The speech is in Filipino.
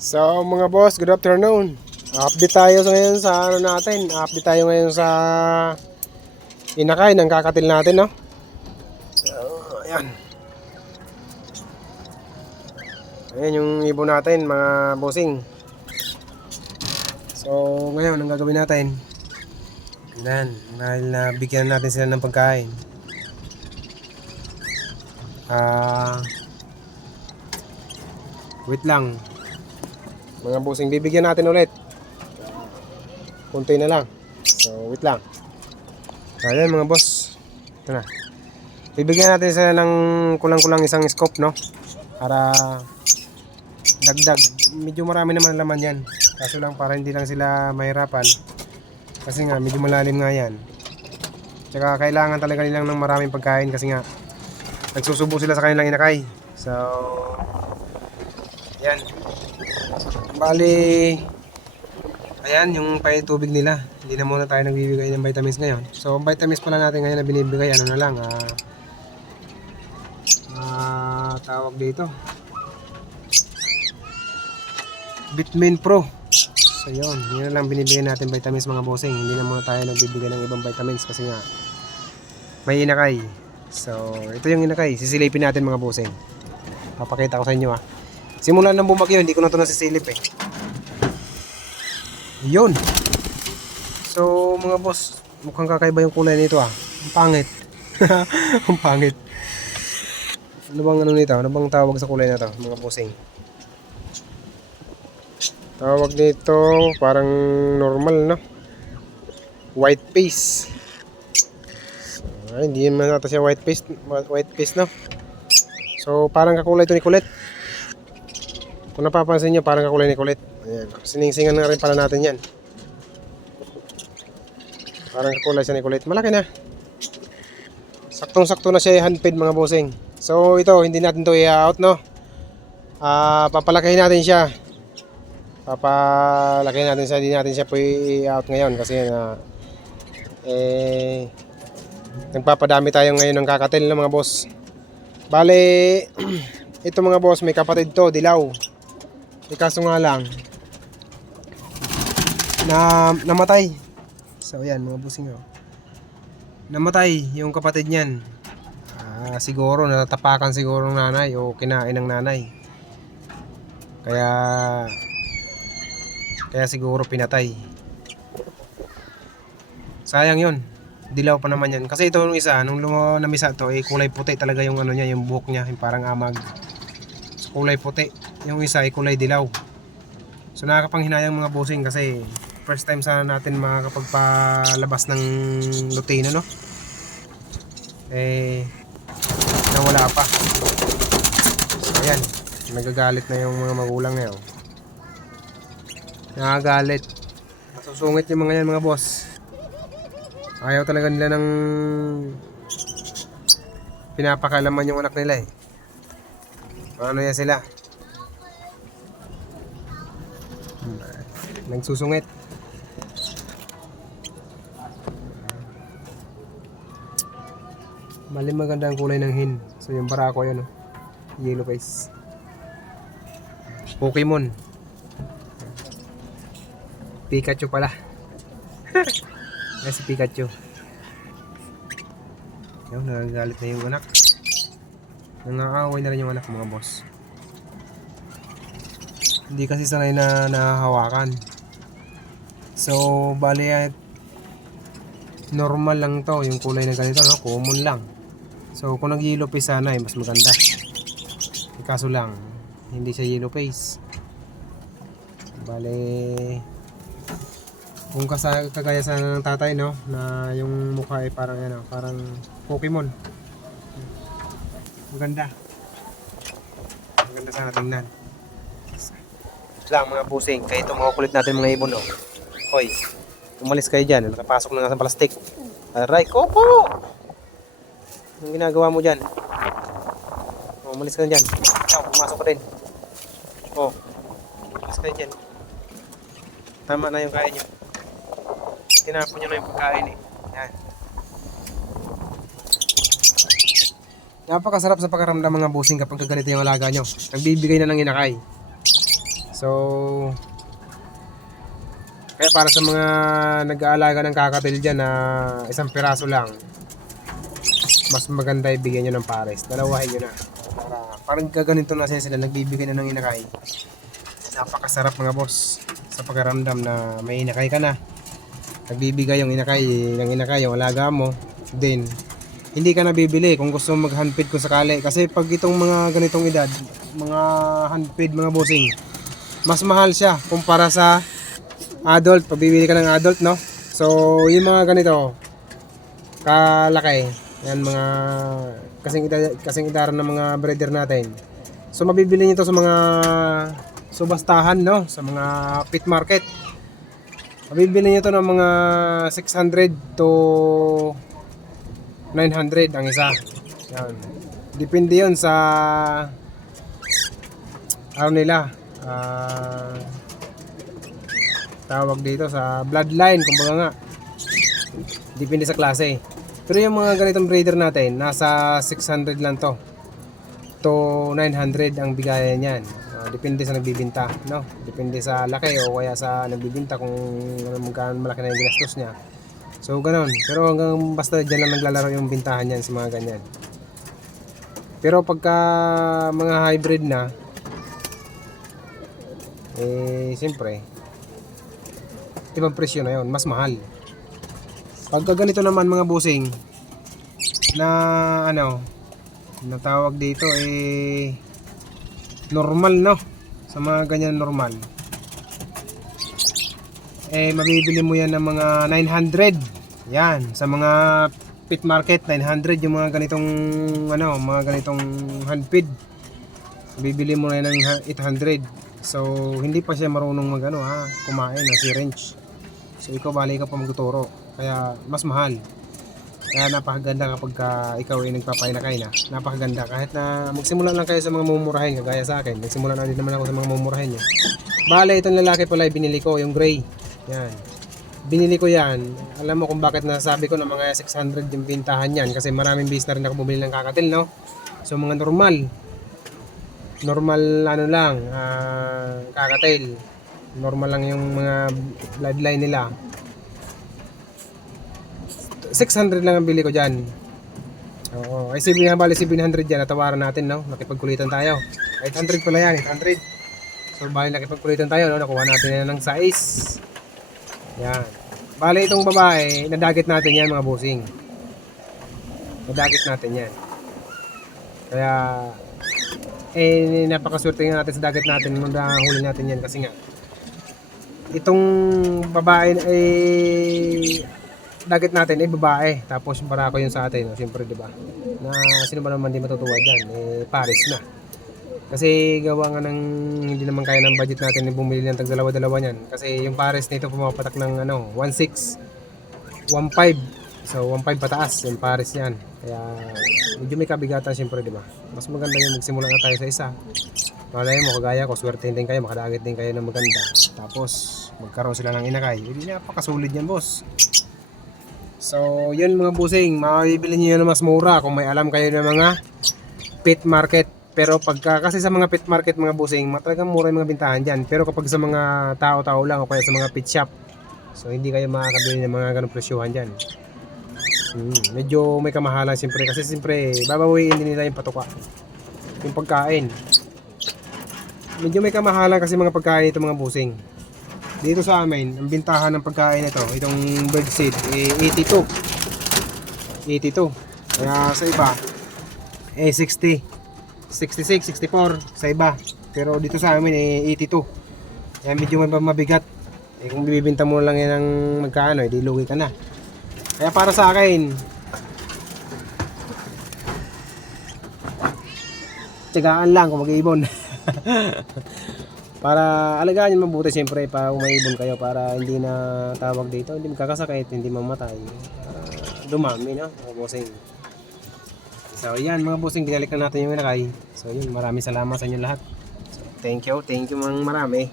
So mga boss, good afternoon. Update tayo ngayon sa ano natin. Update tayo ngayon sa inakay ng kakatil natin, no? Ayan. Ayan yung ibon natin, mga bossing. So ngayon, ang gagawin natin, ayan, dahil bigyan natin sila ng pagkain. Wait lang. Mga bossing, bibigyan natin ulit. Kunti na lang. So wait lang. Ayan mga boss. Ito na. Bibigyan natin sila ng kulang-kulang isang scoop, no? Para dagdag. Medyo marami naman laman yan. Kaso lang para hindi lang sila mahirapan. Kasi nga medyo malalim nga yan. Tsaka kailangan talaga nilang ng maraming pagkain kasi nga nagsusubo sila sa kanilang inakay. So yan. Bali, ayan yung tubig nila. Hindi na muna tayo nagbibigay ng vitamins ngayon. So vitamins pala natin ngayon na binibigay, ano na lang, tawag dito, Vitamin Pro. So yun na lang binibigay natin vitamins mga bossing. Hindi na muna tayo nagbibigay ng ibang vitamins kasi nga may inakay. So ito yung inakay, sisilipin natin mga bossing. Papakita ko sa inyo Simula nang bumagyo, hindi ko na ito nasisilip Yun. So mga boss, mukhang kakaiba yung kulay nito Ang pangit. Ang pangit. Ano bang ano nito? Ano bang tawag sa kulay na to mga bossing? Tawag nito parang normal, no? White face. So, hindi naman nata siya white face, no? So parang kakulay ito ni Kulit. Kung napapansin nyo, parang kakulay ni Kulit. Ayan. Siningsingan na rin pala natin yan. Parang kakulay siya ni Kulit. Malaki na. Saktong-sakto na siya handfeed mga bossing. So ito, hindi natin to i-out, no? Papalakihin natin siya. Papalakihin natin siya. Hindi natin siya po i-out ngayon kasi nagpapadami tayo ngayon ng kakatil ng mga boss. Bale, ito mga boss, may kapatid to, dilaw. Kaso nga lang namatay. So ayan mga bossing namatay yung kapatid niyan. Siguro natatapakan siguro ng nanay o kinain ng nanay. Kaya siguro pinatay. Sayang yun. Dilaw pa naman yan. Kasi ito yung isa, nung namisa to, kulay puti talaga yung ano niya, yung buhok niya, yung parang amag. So, kulay puti. Yung isa ay kulay dilaw. So nakakapanghinayang mga bossing kasi first time sana natin makakapagpalabas ng lutino, no? Nawala pa. So ayan, nagagalit na yung mga magulang ngayon. Nagagalit. Nasusungit yung mga yan mga boss. Ayaw talaga nila ng pinapakalaman yung anak nila Ano yan sila? Nagsusungit. Mali maganda ang kulay ng hin. So yung barako yan yellow face. Pokemon. Pikachu pala. Si Pikachu. Yung nagagalit na yung anak. Nangaaway na rin yung anak mga boss. Hindi kasi sanay na nahahawakan. So bali normal lang to yung kulay na ganito, no? Common lang. So kung nag-yellow face sana mas maganda. Kaso lang hindi siya yellow face. Bali kung kagaya sana ng tatay, no, na yung mukha ay parang parang Pokemon. Maganda sana tingnan lang mga busing. Kaya ito mga kulit natin mga ibon Hoy, umalis kayo dyan. Nakapasok na nga sa plastic. Aray, kopo! Anong ginagawa mo dyan? Umalis ka na dyan. Pumasok ka rin. Umalis kayo dyan. Tama na yung kain nyo. Tinapon nyo na yung pagkain Yan. Napakasarap sa pagkaramdam mga busing kapag ganito yung alaga nyo. Nagbibigay na ng inakay. So, kaya para sa mga nag-aalaga ng kakatil dyan na isang piraso lang, mas maganda ibigyan nyo ng pares. Dalawahin nyo na. Para, parang gaganito na sila nagbibigay na ng inakay. Napakasarap mga boss sa pagkaramdam na may inakay ka na. Nagbibigay yung inakay yung alaga mo. Then, hindi ka nabibili kung gusto mong mag-handfeed kung sakali. Kasi pag itong mga ganitong edad, mga handfeed, mga bossing, mas mahal siya kumpara sa adult. Pag bibili ka ng adult, no? So, yung mga ganito, kalaki. Yan mga kasing idaran ng mga breeder natin. So, mabibili nyo ito sa mga subastahan, no? Sa mga pet market. Mabibili nyo ito ng mga 600 to 900 ang isa. Yan. Depende yun sa ano nila. Tawag dito sa bloodline, kumbaga nga. Depende sa klase. Pero yung mga ganitong breeder natin, nasa 600 lang to. To 900 ang bigayan niyan. Depende sa nagbibinta, no? Depende sa laki o kaya sa nagbibinta kung magkano malaki na yung ginastos niya. So, ganun. Pero hanggang basta dyan lang naglalaro yung bintahan yan sa mga ganyan. Pero pagka mga hybrid na, siyempre, ibang presyo na yun. Mas mahal. Pagka ganito naman mga busing, na ano, na tawag dito, normal, no? Sa mga ganyan normal. Mabibili mo yan ng mga 900. Yan, sa mga pet market 900 yung mga ganitong mga ganitong handfeed. Bibili mo na yan ng 800. So, hindi pa siya marunong kumain ng syringe. So, ikaw bali ka pa magtuturo. Kaya mas mahal. Kaya napakaganda kapag ikaw ay nagpapainakay na. Napakaganda. Kahit na magsimula lang kayo sa mga mumurahin, kagaya sa akin. Nagsimula na din naman ako sa mga mumurahin nyo. Bale, itong lalaki pala binili ko, yung gray. Yan. Binili ko yan. Alam mo kung bakit nasabi ko na mga 600 yung bintahan yan. Kasi maraming bis na rin ako bumili ng kakatil, no? So, mga normal kakatil. Normal lang yung mga bloodline nila. 600 lang ang bili ko dyan. Oo. Ay, 700 dyan. Natawaran natin, no? Nakipagkulitan tayo. 800 pala yan, 800. So, bali nakipagkulitan tayo, no? Nakuha natin yan ng size. Yan. Bali itong babae, nadagit natin yan mga bossing. Nadagit natin yan. Kaya, napakaswerte nga natin sa dagat natin nung huli natin yan kasi nga itong babae dagat natin ay babae, tapos barako yun sa atin, no? Siyempre, di ba? Na sino ba naman di matutuwa dyan? Pares na. Kasi gawa nga ng hindi naman kaya ng budget natin bumili ng tag-dalawa-dalawa niyan. Kasi yung pares nito pumapatak ng 1.6, 1.5. So 1.5 pataas yung pares niyan. Kaya medyo may kabigatan siyempre, di ba? Mas maganda yung magsimula na tayo sa isa. Malay mo, kagaya ko, swerte din kayo, makadagit din kayo ng maganda. Tapos magkaroon sila ng inakay. Hindi napakasulid yan, boss. So yun mga busing, makabibili nyo yun na mas mura kung may alam kayo ng mga pet market. Pero kasi sa mga pet market mga busing, talagang mura yung mga bintahan dyan. Pero kapag sa mga tao-tao lang o kaya sa mga pet shop, so hindi kayo makakabili ng mga ganong presyohan dyan. Medyo may kamahalan siyempre. Kasi siyempre, babawiin din nila yung patuka, yung pagkain. Medyo may kamahalan kasi mga pagkain ito mga busing. Dito sa amin, ang bintahan ng pagkain ito, itong birdseed, 82. Kaya sa iba, 60. 66, 64 sa iba. Pero dito sa amin 82. Kaya medyo mabigat. Kung bibibenta mo lang yan ng magkano, di lugi ka na. Kaya para sa akin, tiyagaan lang kung mag-iibon. Para alagaan nyo mabuti siyempre para umaibon kayo para hindi na tawag dito, hindi magkakasakit, hindi mamatay. Dumami, no? Mga bossing. So yan mga bossing, binalik na natin yung inakay. So yun, maraming salamat sa inyo lahat. So, thank you mga marami.